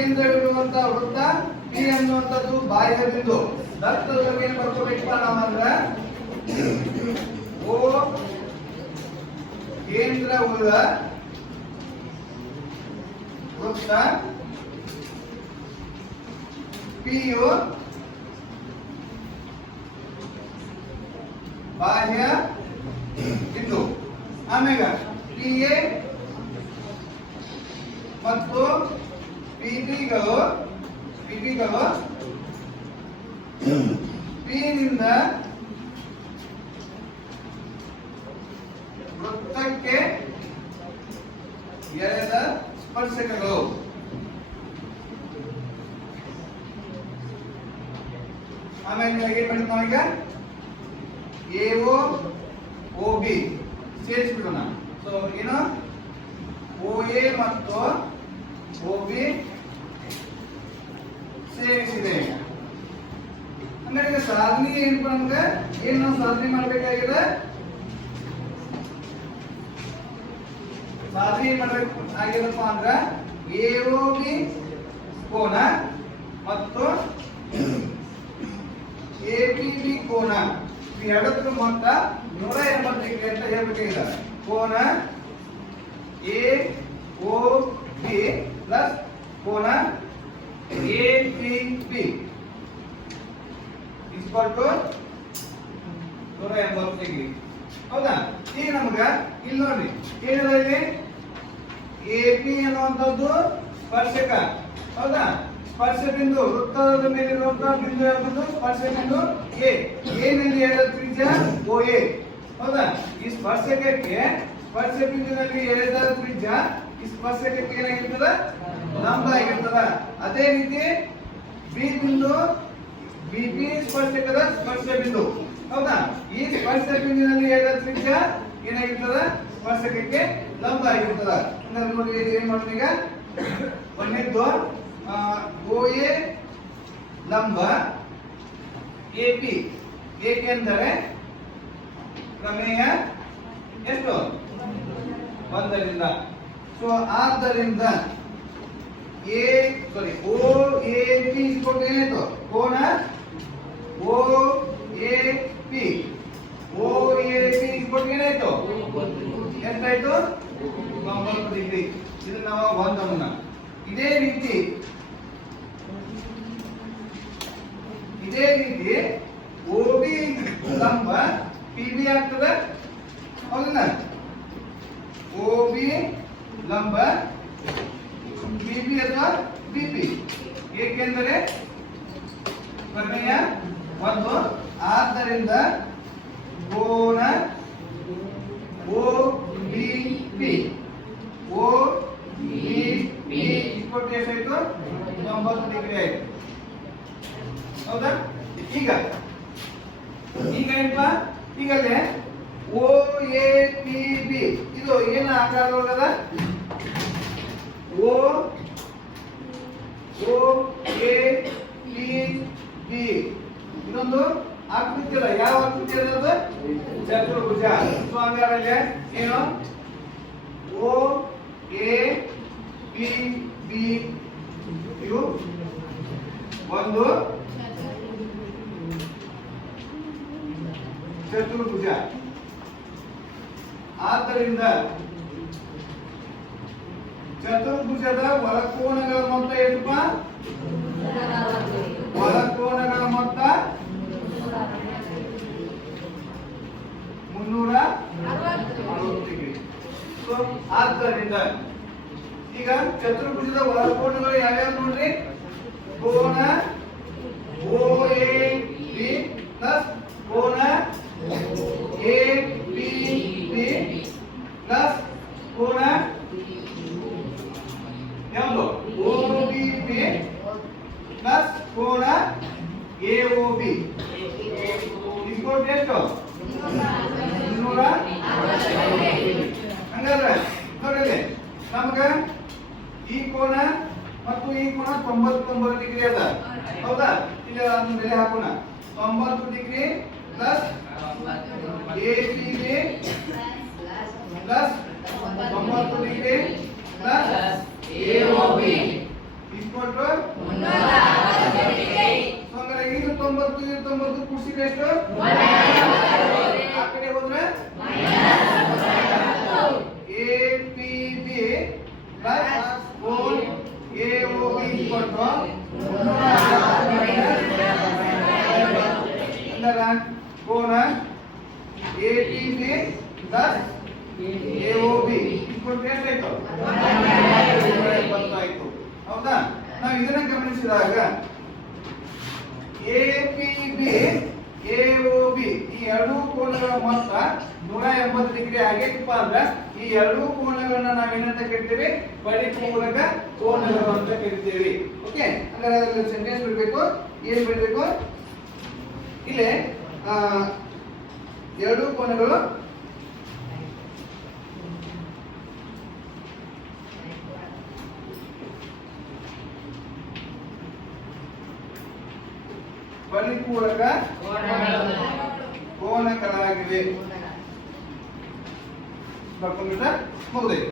ಕೇಂದ್ರವಿರುವಂತಹ ವೃತ್ತ, ಪಿ ಅನ್ನುವಂಥದ್ದು ಬಾಹ್ಯ ಬಿಂದು. ದತ್ತದ ಬಗ್ಗೆ ಏನು ಬರ್ಕೋಬೇಕಪ್ಪ ನಾವಂದ್ರ ಓ ಕೇಂದ್ರವುಳ್ಳ ವೃತ್ತ, ಪಿ ಯು ಬಾಹ್ಯ ಬಿಂದು. ಆಮೇಲೆ ಪಿ ಎ ಮತ್ತು ಪಿಬಿಗಳು ಪಿ ನಿಂದ ವೃತ್ತಕ್ಕೆ ಎಳೆದ ಸ್ಪರ್ಶಕಗಳು. ಆಮೇಲೆ ಏನ್ ಮಾಡಿದ್ವಿ ನಾವೀಗ ಎಒ ಒಬಿ ಸೇರಿಸ್ಬಿಡೋಣ. ಸೊ ಏನು OA ಮತ್ತು OB ಸೇರಿಸಿದೆ. ಅಂದ್ರೆ ಈಗ ಸಾಧನೆ ಏನಪ್ಪ ಅಂದ್ರೆ ಏನ್ ನಾವು ಸಾಧನೆ ಮಾಡ್ಬೇಕಾಗಿದೆ, ಸಾಧನೆ ಏನ್ ಮಾಡ್ಬೇಕು ಆಗಿದಪ್ಪ ಅಂದ್ರ AOB ಕೋನ ಮತ್ತು APB ಕೋನ ಎರಡಕ್ಕೂ ಮೊತ್ತ 180 ಡಿಗ್ರಿ ಅಂತ ಹೇಳ್ಬೇಕಾಗಿದೆ. ಕೋನ AOB ಪ್ಲಸ್ ಕೋನ APB ಈಕ್ವಲ್ ಟು 180 ಡಿಗ್ರಿ. ಹೌದಾ? ಈಗ ನಮ್ಗ ಇಲ್ಲಿ ನೋಡಿ ಏನಿದೆ ಇಲ್ಲಿ AP ಅನ್ನುವಂಥದ್ದು ಸ್ಪರ್ಶಕ. ಹೌದಾ? ಸ್ಪರ್ಶ ಬಿಂದು, ವೃತ್ತದ ಮೇಲಿರುವಂತಹ ಬಿಂದು ಯಾವುದು? ಸ್ಪರ್ಶ ಬಿಂದು A. ನಲ್ಲಿ ಎಳೆದ ತ್ರಿಜ್ಯ OA. ಹೌದಾ? ಈ ಸ್ಪರ್ಶಕಕ್ಕೆ ಸ್ಪರ್ಶ ಬಿಂದುವಿನಲ್ಲಿ ಎಳೆದ ತ್ರಿಜ್ಯ ಈ ಸ್ಪರ್ಶಕಕ್ಕೆ ಏನಾಗಿರ್ತದ? ಲಂಬ ಆಗಿರ್ತದ. ಅದೇ ರೀತಿ ಬಿ ಬಿಂದು BP ಸ್ಪರ್ಶಕದ ಸ್ಪರ್ಶ ಬಿಂದು. ಹೌದಾ? ಈ ಸ್ಪರ್ಶ ಬಿಂದುವಿನಲ್ಲಿ ಎಳೆದ ತ್ರಿಜ್ಯ ಏನಾಗಿರ್ತದ? ಸ್ಪರ್ಶಕಕ್ಕೆ ಲಂಬ ಆಗಿರ್ತದ. ಹಂಗಾದ್ರೆ ನೋಡಿ ಏನ್ ಮಾಡೋಣ ಈಗ, ಒಂದನೇದ್ದು OA ಲಂಬ AP, ಏಕೆಂದರೆ ಪ್ರಮೇಯ ಎಷ್ಟು? 1ರಿಂದ. ಸೊ ಆದ್ದರಿಂದ OAP ಏನಾಯ್ತು? ಕೋನ OAP ಏನಾಯ್ತು? ಎಷ್ಟಾಯ್ತು? 90 ಡಿಗ್ರಿ. ಇದನ್ನ ನಾವು ಒಂದನ್ನ ಇದೇ ರೀತಿ OB ಲಂಬ PB ಆಗ್ತದೆ. ಹೌದಾ? OB ಲಂಬ PB ಅಥವಾ BP, ಏಕೆಂದರೆ ಪ್ರಮೇಯ 1. ಆದ್ದರಿಂದ ಕೋನ OBP ಎಷ್ಟಾಯ್ತು? 90 ಡಿಗ್ರಿ ಆಯ್ತು. ಹೌದಾ? ಈಗ ಏನಪ್ಪ, ಈಗಲೇ OAPB ಇದು ಏನ ಆಕಾರದೊಳಗದ? OAPB ಇದೊಂದು ಆಕೃತಿ ಅಲ್ಲ. ಯಾವ ಆಕೃತಿ ಅದು? ಚತುರ್ಭುಜ. ಸೊ ಹಂಗಾರೆ ಏನು OAPB ಇವು ಒಂದು ಚತುರ್ಭುಜ. ಆದ್ದರಿಂದ ಚತುರ್ಭುಜದ ಒಳಕೋನಗಳ ಮೊತ್ತ ಎಷ್ಟಪ್ಪ? ಒಳಕೋನಗಳ ಮೊತ್ತ 360 ಡಿಗ್ರಿ. ಸೊ ಆದ್ದರಿಂದ ಈಗ ಚತುರ್ಭುಜದ ಒಳಕೋನಗಳು ಯಾವ್ಯಾವ ನೋಡ್ರಿ? ಕೋನ OAB ಪ್ಲಸ್ ಕೋನ APB ಪ್ಲಸ್ ಕೋನ ಯಾವುದು? OBB ಪ್ಲಸ್ ಕೋನ AOB ಇಸ್ಕೊಂಡು ಎಷ್ಟು? 360. ಹಂಗಾದ್ರೆ ನೋಡಿದ್ರೆ ನಮ್ಗ ಈ ಕೋನ ಮತ್ತು ಈ ಕೋನ 99 ಡಿಗ್ರಿ ಅದ. ಹೌದಾ? ಇಲ್ಲಿ ಅದನ್ನ ಬೆಲೆ ಹಾಕೋಣ. 90 degree plus APB plus 90 degree plus AOB ಒಟ್ಟು ಸೊ ಹಂಗಾರೆ ಇದು 90 ಇದು 90 ಕೂಡಿಸಿದ್ರೆ ಎಷ್ಟು ಆ ಕಡೆ ಹೋದ್ರೆ APB ಪ್ಲಸ್ ಕೋನ್ AOB ಕೊಟ್ಟು ಅಂದರ ಕೋನ APB ಪ್ಲಸ್ AOB ಕೊಟ್ಟು ಎಷ್ಟಾಯ್ತು 170 ಆಯ್ತು ಹೌದಾ ನಾವು ಇದನ್ನ ಗಮನಿಸಿದಾಗ APB AOB ಈ ಎರಡೂ ಕೋನಗಳ ಮೊತ್ತ 180 ಡಿಗ್ರಿ ಆಗೈತಪ್ಪ ಅಂದ್ರೆ ಈ ಎರಡೂ ಕೋನಗಳನ್ನ ನಾವೇನಂತ ಕರಿತೀವಿ ಪರಿಪೂರಕ ಕೋನಗಳು ಅಂತ ಕರಿತೀವಿ ಓಕೆ ಹಾಗಾದ್ರೆ ಅದರಲ್ಲಿ ಸೆಂಟೆನ್ಸ್ ಬಿಡಬೇಕು ಏನು ಬಿಡಬೇಕು ಇಲ್ಲಿ ಎರಡೂ ಕೋನಗಳು ಪರಿಪೂರಕ ಕೋನಗಳಾಗಿವೆ. ಮುಗಿದೈತೆ.